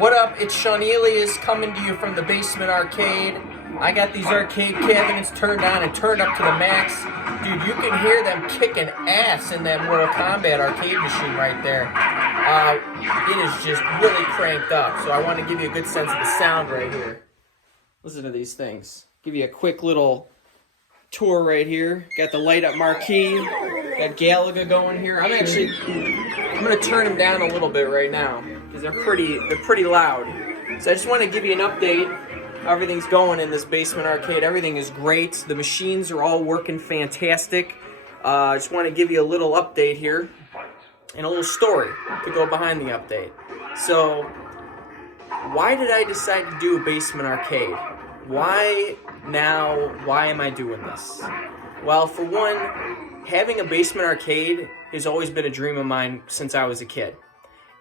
What up? It's Seaneleous coming to you from the Basement Arcade. I got these arcade cabinets turned on and turned up to the max. Dude, you can hear them kicking ass in that Mortal Kombat arcade machine right there. It is just really cranked up, so I want to give you a good sense of the sound right here. Listen to these things. Give you a quick little tour right here. Got the light up marquee. Got Galaga going here. I'm going to turn them down a little bit right now because they're pretty loud. So I just want to give you an update. How everything's going in this Basement Arcade. Everything is great. The machines are all working fantastic. I just want to give you a little update here and a little story to go behind the update. So, why did I decide to do a Basement Arcade? Why now? Why am I doing this? Well, for one, having a Basement Arcade has always been a dream of mine since I was a kid.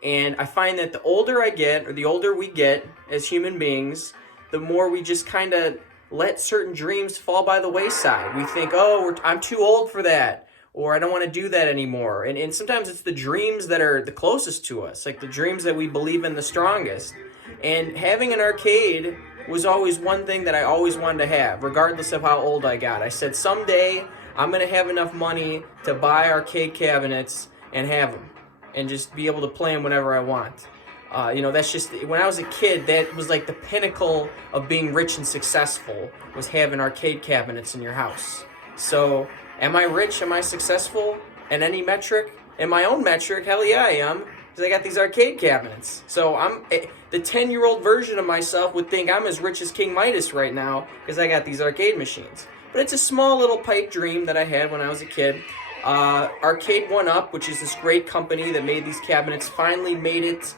And I find that the older I get, or the older we get as human beings, the more we just kind of let certain dreams fall by the wayside. We think, oh, I'm too old for that, or I don't want to do that anymore. And sometimes it's the dreams that are the closest to us, like the dreams that we believe in the strongest. And having an arcade was always one thing that I always wanted to have, regardless of how old I got. I said, someday I'm going to have enough money to buy arcade cabinets and have them, and just be able to play them whenever I want. That's just, when I was a kid, that was like the pinnacle of being rich and successful, was having arcade cabinets in your house. So, am I rich? Am I successful in any metric? In my own metric, hell yeah I am, because I got these arcade cabinets. So, the 10-year-old version of myself would think I'm as rich as King Midas right now, because I got these arcade machines. But it's a small little pipe dream that I had when I was a kid. Arcade 1UP, which is this great company that made these cabinets, finally made it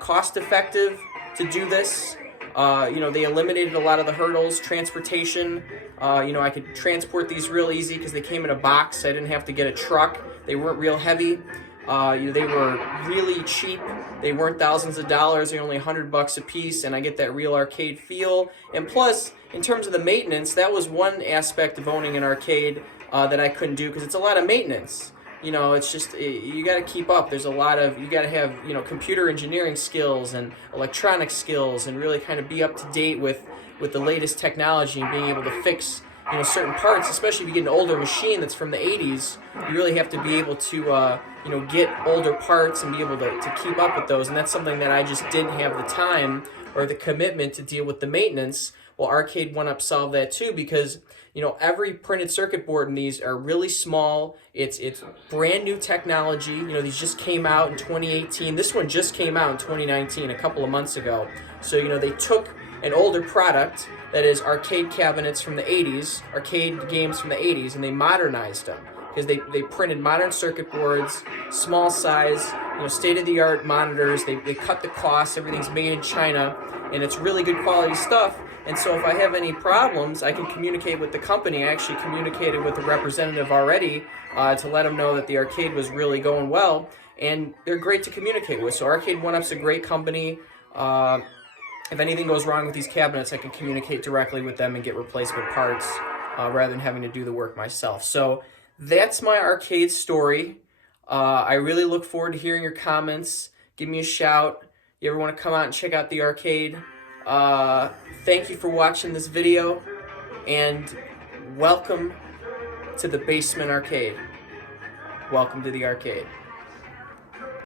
cost-effective to do this. They eliminated a lot of the hurdles, transportation. I could transport these real easy because they came in a box. I didn't have to get a truck. They weren't real heavy. They were really cheap. They weren't thousands of dollars. They're only $100 a piece, and I get that real arcade feel. And plus, in terms of the maintenance, that was one aspect of owning an arcade that I couldn't do, because it's a lot of maintenance. It's just, you got to keep up. There's a lot of, you got to have, computer engineering skills and electronic skills, and really kind of be up to date with the latest technology and being able to fix, certain parts, especially if you get an older machine that's from the 80s. You really have to be able to, get older parts and be able to keep up with those. And that's something that I just didn't have the time or the commitment to deal with the maintenance. Well, Arcade 1UP solved that too, because every printed circuit board in these are really small. It's brand new technology. These just came out in 2018. This one just came out in 2019, a couple of months ago. So, they took an older product, that is arcade cabinets from the 80s, arcade games from the 80s, and they modernized them. Because they printed modern circuit boards, small size, state-of-the-art monitors. They cut the costs. Everything's made in China, and it's really good quality stuff. And so if I have any problems, I can communicate with the company. I actually communicated with the representative already to let them know that the arcade was really going well, and they're great to communicate with. So Arcade 1UP's a great company. If anything goes wrong with these cabinets, I can communicate directly with them and get replacement parts rather than having to do the work myself. So that's my arcade story. I really look forward to hearing your comments. Give me a shout. You ever want to come out and check out the arcade? Thank you for watching this video, and welcome to the Basement Arcade. Welcome to the arcade.